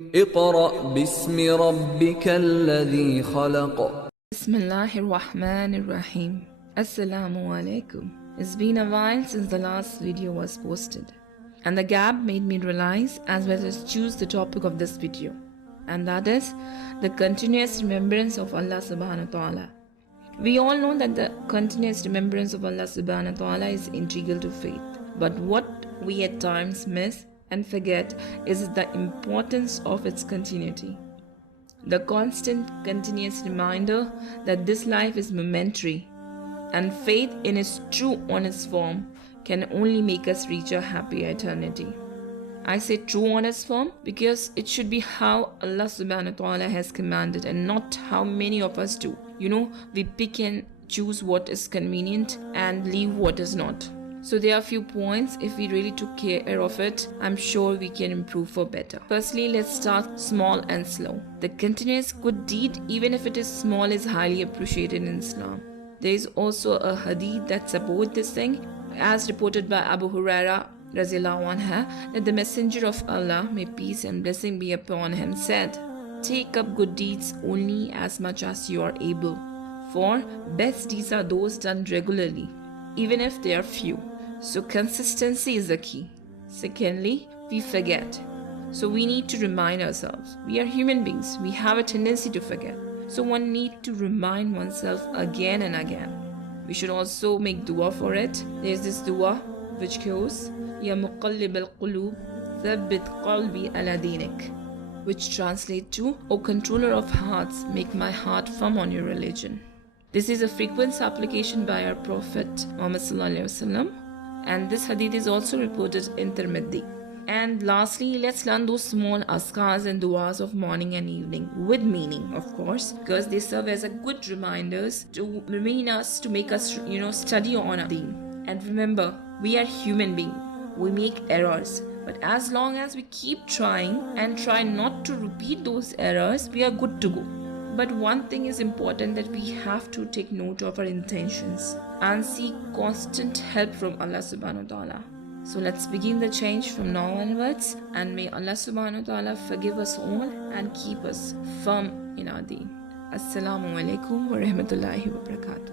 اقرأ باسم ربك الذي خلق. Bismillahirrahmanirrahim. Assalamu alaikum. It's been a while since the last video was posted, and the gap made me realize as well as choose the topic of this video, and that is the continuous remembrance of Allah Subhanahu-wa-taala. We all know that the continuous remembrance of Allah Subhanahu-wa-taala is integral to faith, but what we at times miss and forget is the importance of its continuity. The constant, continuous reminder that this life is momentary and faith in its true, honest form can only make us reach a happy eternity. I say true, honest form because it should be how Allah Subhanahu wa Taala has commanded and not how many of us do. We pick and choose what is convenient and leave what is not. So there are a few points. If we really took care of it, I'm sure we can improve for better. Firstly, let's start small and slow. The continuous good deed, even if it is small, is highly appreciated in Islam. There is also a hadith that supports this thing, as reported by Abu Hurairah, radiyallahu'anhu, that the Messenger of Allah, may peace and blessing be upon him, said, "Take up good deeds only as much as you are able, for best deeds are those done regularly, even if they are few." So consistency is the key. Secondly, we forget. So we need to remind ourselves. We are human beings. We have a tendency to forget. So one needs to remind oneself again and again. We should also make dua for it. There's this dua which goes, Ya Muqallibal QULUB, thabbit qalbi ala dinik, which translates to, O controller of hearts, make my heart firm on your religion. This is a frequent supplication by our Prophet Muhammad sallallahu alayhi wasallam, and this hadith is also reported in Tirmidhi. And lastly, let's learn those small azkars and duas of morning and evening with meaning, of course, because they serve as a good reminders to remind us, to make us, study on our deen. And remember, we are human beings. We make errors. But as long as we keep trying and try not to repeat those errors, we are good to go. But one thing is important, that we have to take note of our intentions and seek constant help from Allah Subhanahu wa Taala. So let's begin the change from now onwards, and may Allah Subhanahu wa Taala forgive us all and keep us firm in our deen. Assalamu alaikum wa rahmatullahi wa barakatuh.